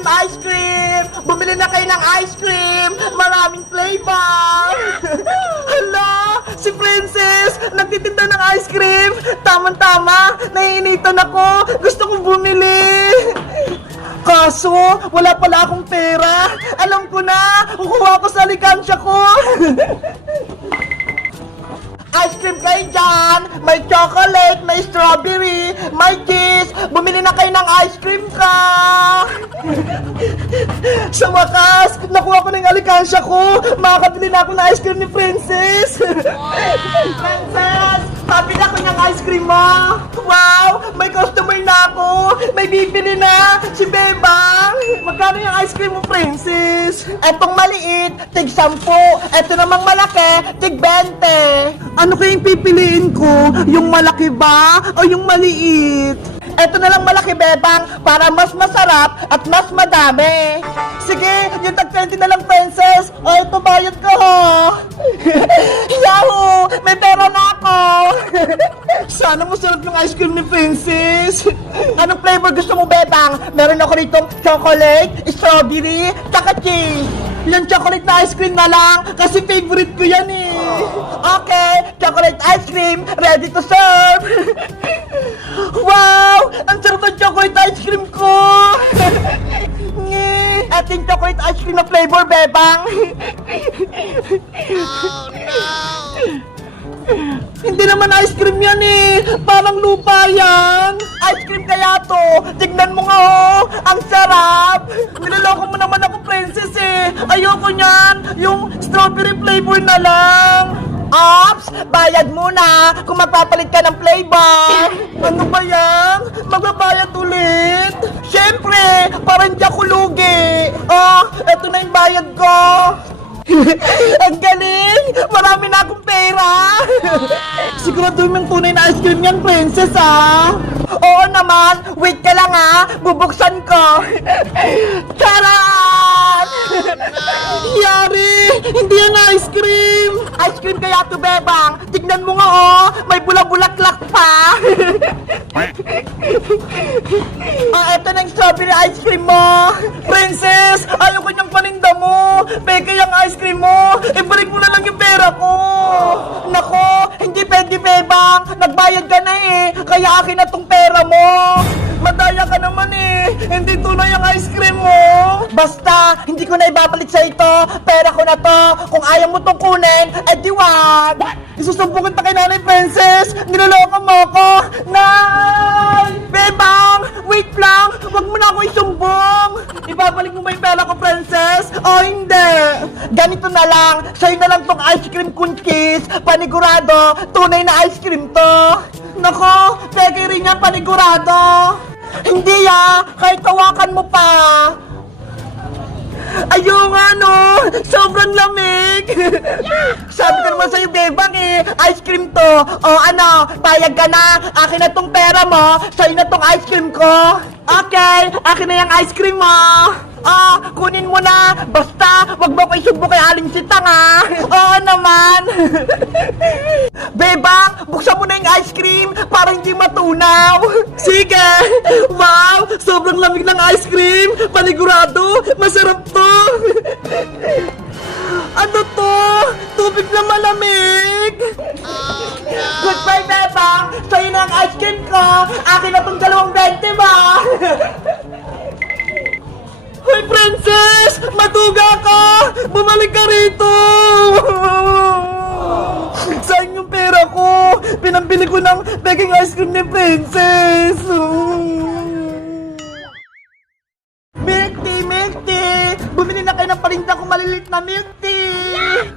Ice cream! Bumili na kayo ng ice cream! Maraming flavor! Hala! Si Princess! Nagtitinda ng ice cream! Tama-tama! Naiinitan ako! Gusto kong bumili! Kaso, wala pala akong pera! Alam ko na! Kukuha ko sa alikansya ko! Ice cream kayo dyan! May chocolate, may strawberry, may cheese! Bumili na kayo ng ice cream ka! Sa wakas, nakuha ko na yung alikansya ko! Makakabili na ako ng ice cream ni Princess! Princess! Pabili ako ng ice cream mo! Wow! May customer na ako! May bibili na! Si Bebang! Magkano yung ice cream mo, Princess? Etong maliit, tig 10. Eto namang malaki, tig 20. Ano kayang pipiliin ko? Yung malaki ba? O yung maliit? Eto na lang malaki, Bebang, para mas masarap at mas madami. Sige, yung tag 20 na lang, Princess. O, ito bayad ko, ho. Yahoo! May pera na ako. Sana masarap yung ice cream ni Princess. Anong flavor gusto mo, Bebang? Meron ako rito chocolate, strawberry, tsaka cheese. Yung chocolate na ice cream na lang kasi favorite ko yan eh. Okay, chocolate ice cream, ready to serve. Wow! Ang sarap ng chocolate ice cream ko! Ating chocolate ice cream na flavor, Bebang! Oh, no! Hindi naman ice cream yan eh! Parang lupa yan! Ice cream kaya to! Tignan mo nga oh! Ang sarap! Niloloko mo naman ako, Princess eh! Ayoko niyan! Yung strawberry flavor na lang! Ops! Bayad muna kung magpapalit ka ng flavor! Ano ba yan? Magbabayad ulit? Siyempre! Para hindi ako lugi! Oh! Eto na yung bayad ko! Ang galing! Marami na akong pera! Sigurado yung tunay na ice cream yan, Princess, ah! Oo naman! Wait ka lang, ah! Bubuksan ko! Charan! Yari! Hindi yan ice cream! Ice cream kaya to, Bebang! Tignan mo nga, oh! May bulak-bulaklak pa! Eto na yung strawberry ice cream mo! Princess! Ayaw ko niyang paninda mo! Peke yung ice cream mo! Ibalik mo na lang yung pera ko! Nako! Hindi pwede, Bebang! Nagbayad ka na eh! Kaya akin na tong pera mo! Madaya ka naman eh! Hindi tunay ang ice cream mo! Basta! Hindi ko na ibabalik sa ito! Pera ko na to! Kung ayaw mo tong kunin, eh diwag! Isusumbungin pa kay Nanay Princess! Niloloko mo ako! Nay! Bebang! Wait lang! Huwag mo na ako isumbong! Ibabalik mo ba yung pera ko, Princess? O hindi! Ganito na lang! Sa'yo na lang tong ice cream cookies! Panigurado! Tunay na ice cream to! Nako! Peke rin yan, panigurado! Hindi ah! Kahit tawakan mo pa! Ayaw nga no! Sobrang lamig! Sabi ko naman sa'yo, Bebang eh! Ice cream to! O ano? Payag ka na! Akin na tong pera mo! Sa'yo na tong ice cream ko! Okay! Akin na yung ice cream mo! Kunin mo na! Basta! Wag mo ko isubo kay Aling Sitang ah! Oo naman! Bebang! Buksan mo na yung ice cream para hindi matunaw! Sige! Wow! Sobrang lamig ng ice cream! Panigurado! Masarap to! Ano to? Tubig na malamig! Goodbye, Bebang! Sa'yo na ang ice cream ko! Akin na tong 2.20 ba? Hoy, Princess! Matuga ka! Bumalik ka rito! Saan yung pera ko? Pinambili ko ng baking ice cream ni Princess! Milk tea! Milk tea! Bumili na kayo ng palinda kong malilit na milk tea!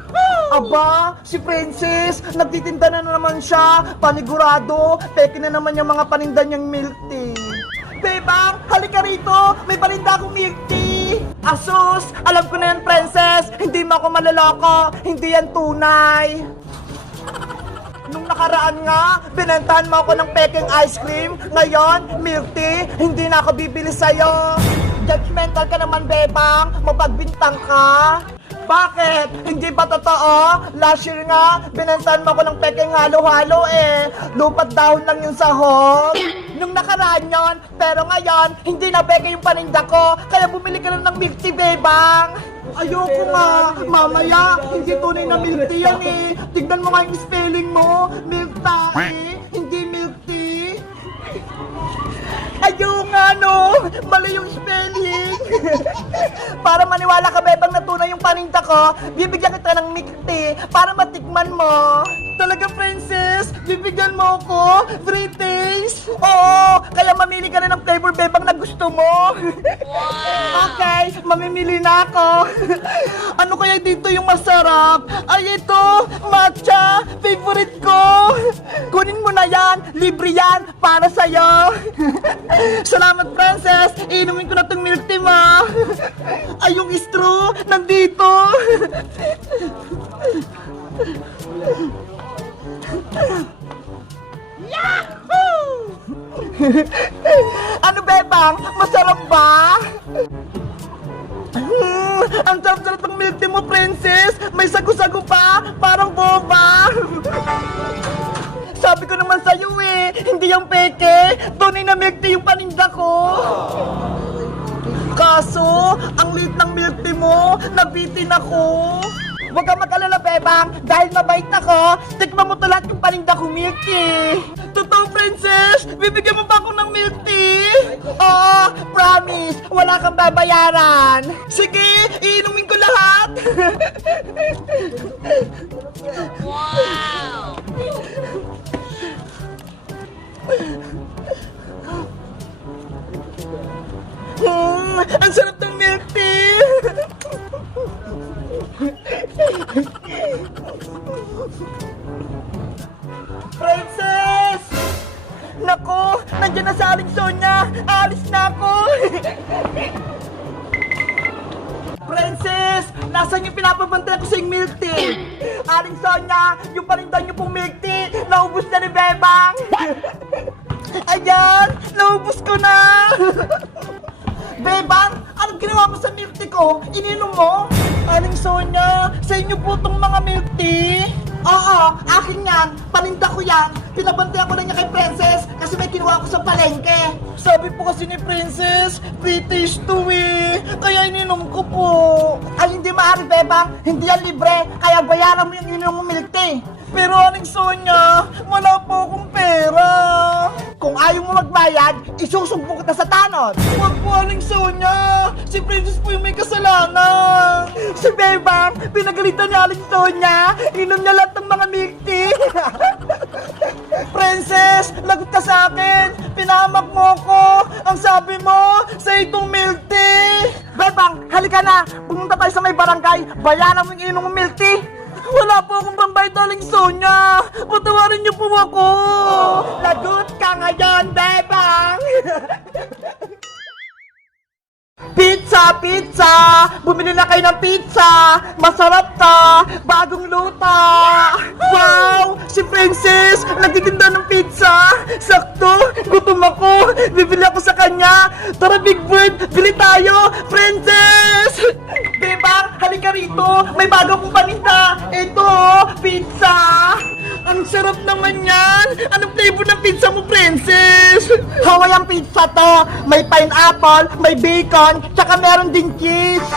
Aba, si Princess, nagtitinda na naman siya. Panigurado, peke na naman yung mga paninda niyang milk tea. Bebang, halika rito! May paninda akong milk tea! Asus! Alam ko na yan, Princess! Hindi mo ako maloloko! Hindi yan tunay! Nung nakaraan nga, binentahan mo ako ng peking ice cream. Ngayon, milk tea, hindi na ako bibili sa'yo. Judgmental ka naman, Bebang. Mapagbintang ka. Bakit? Hindi ba totoo? Last year nga, binentahan mo ako ng peking halo-halo eh. Lupat dahon lang yung sahog. nung nakaraan yon. Pero ngayon, hindi na peke yung paninda ko. Kaya bumili ka na ng milk tea, bebang. Ayoko nga. Mamaya, hindi tunay na milk tea yan eh. Tignan mo nga yung spelling mo. Milk tea, hindi milk tea. Ayun nga no, mali yung spelling. Para maniwala ka, bebang, na tunay yung paninda ko, bibigyan kita ng milk tea para matikman mo. Talaga, princess? Bibigyan mo ako? Free taste? Oo, kaya mamili ka na ng flavor, bebang, na gusto mo. Okay, mamimili na ako. Ano kaya dito yung masarap? Ay, ito, matcha, favorite ko. Kunin mo na yan, libre yan, para sa'yo. Salamat, princess. Inumin ko na tong milk tea, ma. Ay, yung straw, nandito. Yahoo! Ano, bebang? Masarap ba? Ang sarap-sarap ng milk tea mo, princess. May sago-sago pa, parang boba. Sabi ko naman sa'yo eh, hindi yung peke. Tunay na milk tea yung paninda ko. Kaso, ang liit ng milk tea mo, nabitin ako. Huwag kang mag-alala, bebang. Dahil mabait ako, tikman mo to lahat yung paninda ko milk tea. Totoo, princess? Bibigyan mo pa ako ng milk tea? Oo, promise. Wala kang babayaran. Sige, iinumin ko lahat. Wow! Ang sarap ng milk tea. Princess! Nako, nandiyan na sa Aling Sonia. Alis na ako. Princess, nasan yung pinapabantay ko sa yung milk tea? Aling Sonia, yung paninda niyo pong milk tea, naubos na ni Bebang. Ayan, naubos ko na. Bebang, anong ginawa mo sa milk tea ko? Ininom mo? Aling Sonia, sa inyo po tong mga milk tea? Oo, akin yan. Paninda ko yan. Pinabantayan ko na niya kay Princess kasi may kinuha ko sa palengke. Sabi po kasi ni Princess, British to eh. Kaya ininom ko po. Ay, hindi maaari, Bebang. Hindi yan libre. Kaya bayaran mo yung ininom mo milk tea. Pero Aling Sonia, wala po akong pera. Kung ayaw mo magbayad, isusumbong kita sa tanod. Huwag po, Aling Sonia. Si Princess po yung may kasalanan. Si Bebang, pinagalitan niya Aling Sonia. Inom niya lahat ng mga milk tea. Princess, lagot ka sa akin. Pinahamak mo ko. Ang sabi mo, sa itong milk tea. Bebang, halika na. Pumunta tayo sa may barangay. Bayaran mo yung inom mo milk tea. Wala po akong pambayad, Aling Sonia. Patawarin niyo po ako. Lagot ka ngayon, Bebang. Pizza, pizza! Bumili na kayo ng pizza! Masarap ta! Bagong luta! Wow! Si Princess! Nagtitinda ng pizza! Sakto! Gutom ako! Bibili ako sa kanya! Tara, Big Bird! Bili tayo! Princess! Bebang, halika rito! May bago kong paninda! Ito! Pizza! Ang sarap naman yan! Anong flavor ng pizza mo, Princess? Hawaiian pizza to! May pineapple, may bacon, tsaka meron din cheese!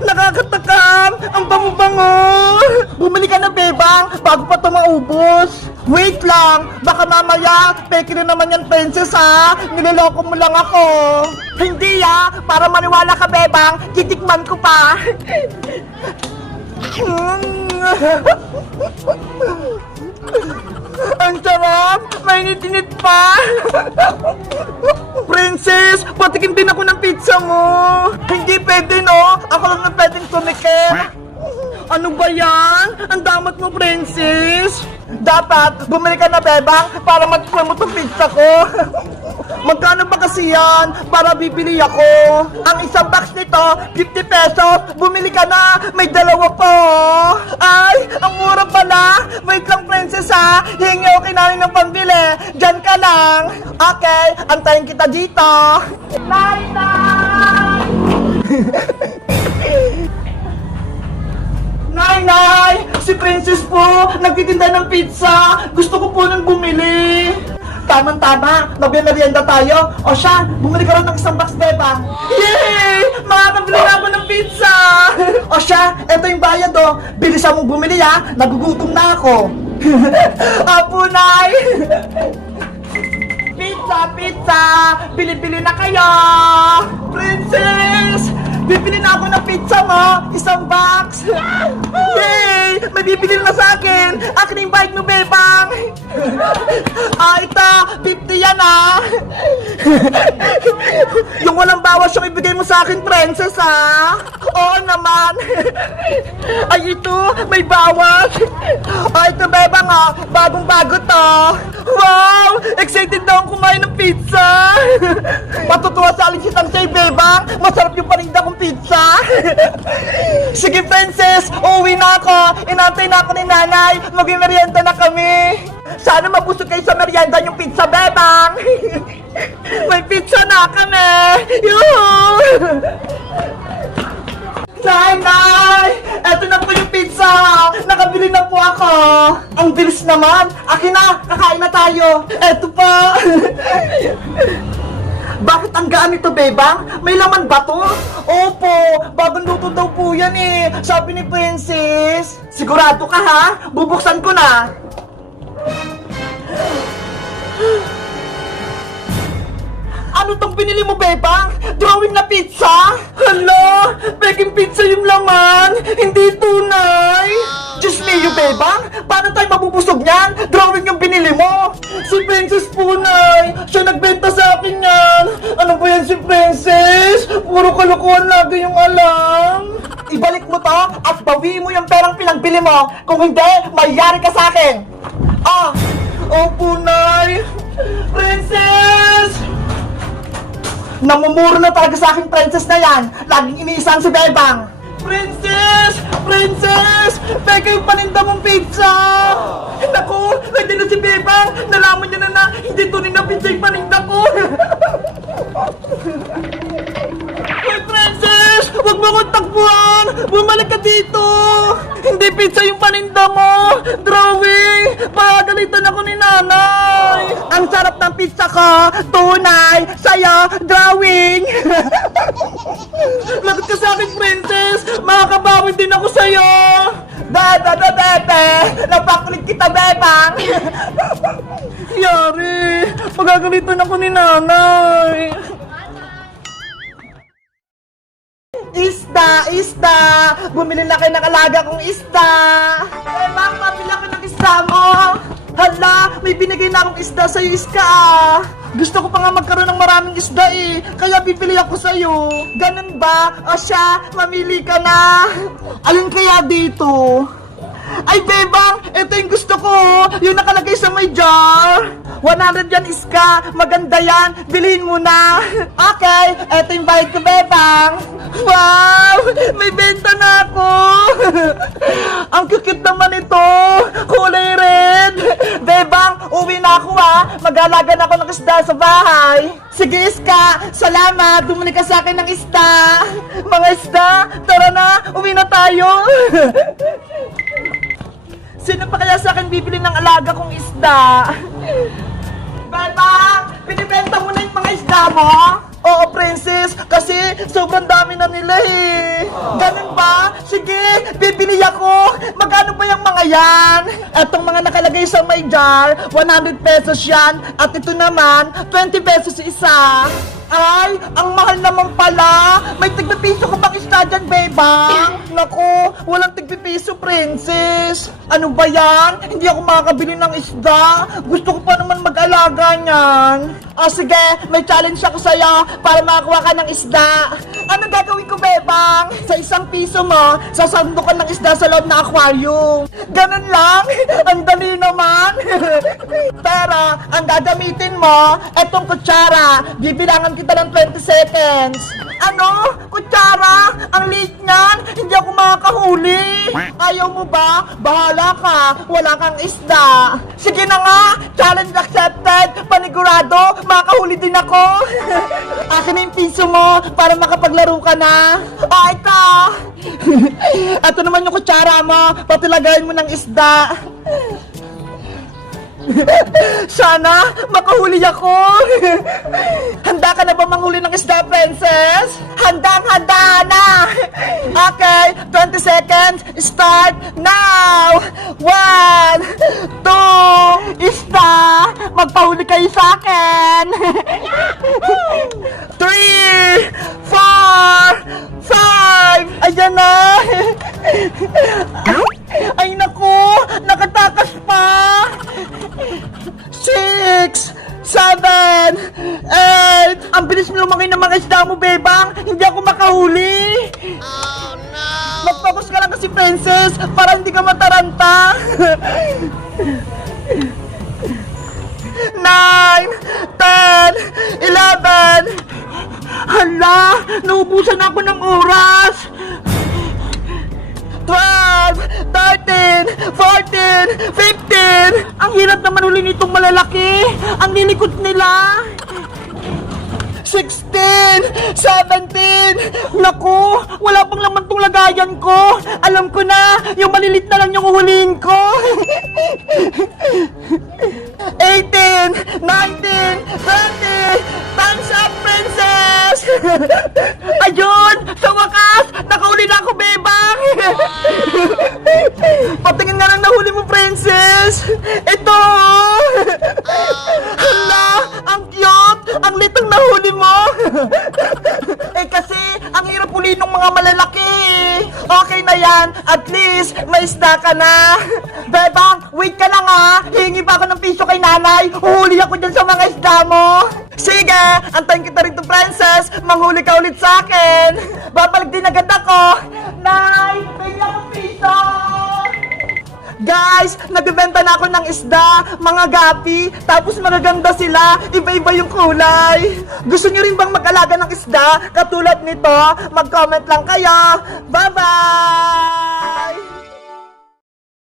Nakakatakam! Ang bango-bango! Bumili ka na, Bebang, bago pa ito maubos! Wait lang! Baka mamaya, peke na naman yan, Princess, ha? Niloloko mo lang ako! Hindi, ha? Para maniwala ka, Bebang, titikman ko pa! Ang sarap! Mainit-init pa! Princess, patikim din ako ng pizza mo! Hindi pwede, no? Ako lang na pwedeng tumikim! Ano ba yan? Ang damat mo, Princess! Dapat, bumili ka na, Bebang, para matikman mo itong pizza ko! Magkano ba kasi yan para bibili ako? Ang isang box nito, 50 pesos. Bumili ka na, may dalawa po. Ay, ang mura pala. Wait lang, Princess, ha? Hingi ako kinanin ng pambili. Diyan ka lang. Okay, antayin kita dito. Nay-nay! Nay-nay! Si Princess po, nagtitinda ng pizza. Gusto ko po nang bumili. Tama-tama, magbe-merienda tayo. O siya, bumili ka rin ng isang box, bebang. Yay! Makakabili na ako ng pizza! O siya, eto yung bayad o. Bilisan mong bumili ha, nagugutom na ako. Apo, Nay! Pizza, pizza! Bili-bili na kayo! Princess! Bibili na ako ng pizza mo! Isang box! Yay! May bibili na sa akin! Akin yung bike mo, bebang! Ito! 50 yan, Yung walang bawas yung ibigay mo sa akin, princess, Oo naman! Ay, ito! May bawas! Ito, bebang, bagong-bago to! Wow! Excited na akong kumain ng pizza! Matutuwa sa alin si Tansay, bebang! Masarap yung paninda kong pizza! Sige, princess! Uuwi na ako! Inantay na ako ni nanay! Mag-merienda na kami! Sana mabusog kayo sa merienda yung pizza, bebang! May pizza na kami! Yuhu! Nay! Eto na po yung pizza! Nakabili na po ako! Ang bilis naman! Akin na! Kakain na tayo! Eto pa! Bakit ang gaan ito, bebang? May laman ba to? Opo! Bagong luto daw po yan Sabi ni Princess! Sigurado ka ha? Bubuksan ko na! Ano tong binili mo, bebang? Drawing na pizza? Hala! Peking pizza yung laman! Hindi tunay! Diyos mio, bebang! Paano tayo mabubusog niyan? Drawing yung binili mo! Si Princess Punay! Siya nagbenta sa akin yan! Ano ba yan si Princess? Puro kalokohan lagi yung alam! Ibalik mo to at bawiin mo yung perang pinagbili mo! Kung hindi, mayayari ka sa akin! Oh, Punay! Princess! Namumuro na talaga sa aking princess na yan. Laging iniisang si Bebang. Princess! Princess! Peke yung paninda mong pizza! Naku! Pwede na si Bebang! Nalaman niya na hindi tunay na pizza yung paninda ko! Hey, Princess! Huwag mo akong takbuhan! Bumalik ka dito! Hindi pizza yung paninda mo! Drawing! Pagalitan ako ni nanay! Ang sarap ng pizza ko! Tunay! Sa'yo! Drawing! Lagot ka sa akin, Princess! Makakabawi din ako sa'yo! Bebe! Napakulit kita, Bebang! Yari! Magagalitan ako ni nanay! Isda! Bumili na kayo ng alaga kong isda! Bebang, pabili ako ng isda mo! Hala, may binigay na akong isda sa'yo, Iska! Gusto ko pa nga magkaroon ng maraming isda kaya bibili ako sa'yo. Ganun ba? O siya, mamili ka na. Alin kaya dito? Ay, Bebang, ito yung gusto ko. Yung nakalagay sa may jar. 100 yan, Iska. Maganda yan. Bilhin mo na. Okay, ito yung bayad ko, Bebang. Wow! May benta na ako. Ang cute naman ito. Kulay red. Bebang, uwi na ako Mag-alaga na ako ng isda sa bahay. Sige, Iska. Salamat. Bumili ka sa akin ng isda. Mga isda, tara na. Uwi na tayo. Sino pa kaya sa akin bibili ng alaga kong isda? Bebang! Binibenta mo na yung mga isda mo? Oo, Princess, kasi sobrang dami na nila Ganun ba? Sige, bibili ako. Magkano ba yung mga yan? Etong mga nakalagay sa may jar, 100 pesos yan. At ito naman, 20 pesos isa. Ay, ang mahal naman pala. May tigpipiso ko bang isda dyan, Bebang? Naku, walang tigpipiso, Princess. Ano ba yan? Hindi ako makakabili ng isda. Gusto ko pa naman mag-alaga niyan. Sige, may challenge ako sa'yo para makakuha ka ng isda. Ano gagawin ko, Bebang? Sa isang piso mo, sasandukan ng isda sa loob na aquarium. Ganun lang? Ang dali naman. Pero, ang gagamitin mo, etong kutsara. Bibilangan kita ng 20 seconds. Ano? Kutsara? Ang liit niyan? Hindi ako makakahuli. Ayaw mo ba? Bahala ka. Wala kang isda. Sige na nga. Challenge accepted. Panigurado, makakahuli din ako. Akin na yung piso mo para makapaglaro ka na. Ito. Ito naman yung kutsara mo. Patilagayin mo ng isda. Sana makahuli ako. Handa ka na ba manghuli ng isda, princess? Handang-handa na. Okay, 20 seconds. Start now. 1, 2, isda. Magpahuli kayo sa akin. 3, 4, 5. Ayan na. Ay naku, nakatakas pa. 6, 7, 8. Ang bilis mo lumaki ng mga isda mo, bebang. Hindi ako makahuli. Oh no. Mag-focus ka lang kasi, princess, para hindi ka mataranta. 9, 10, 11. Hala, naubusan ako ng oras. 12, 13, 14, 15. Ang hirap naman uli nitong malalaki. Ang lilikot nila. 16, 17. Naku, wala pang laman tong lagayan ko. Alam ko na, yung malilit na lang yung uhulihin ko. 18, 19, 20. Time's up, princess. Ayun, sa wakas, nakauli na ako, bebang. Patingin nga lang nahuli mo, princess. Ito. Hala, ang cute. Ang litang nahuli mo. Eh kasi, ang hirap uli ng mga malalaki. Okay na yan. At least, may isda ka na. Bebang, wait ka lang ha. Hihingi pa ako ng piso kay nanay. Uhuli ako dyan sa mga isda mo. Sige, antayin kita rito, princess. Manghuli ka ulit sa akin. Babalik din agad ako. Nay, pwede akong piso. Guys, nagbebenta na ako ng isda, mga gapi, tapos magaganda sila, iba-iba yung kulay. Gusto niyo rin bang mag-alaga ng isda, katulad nito? Mag-comment lang kayo. Bye-bye!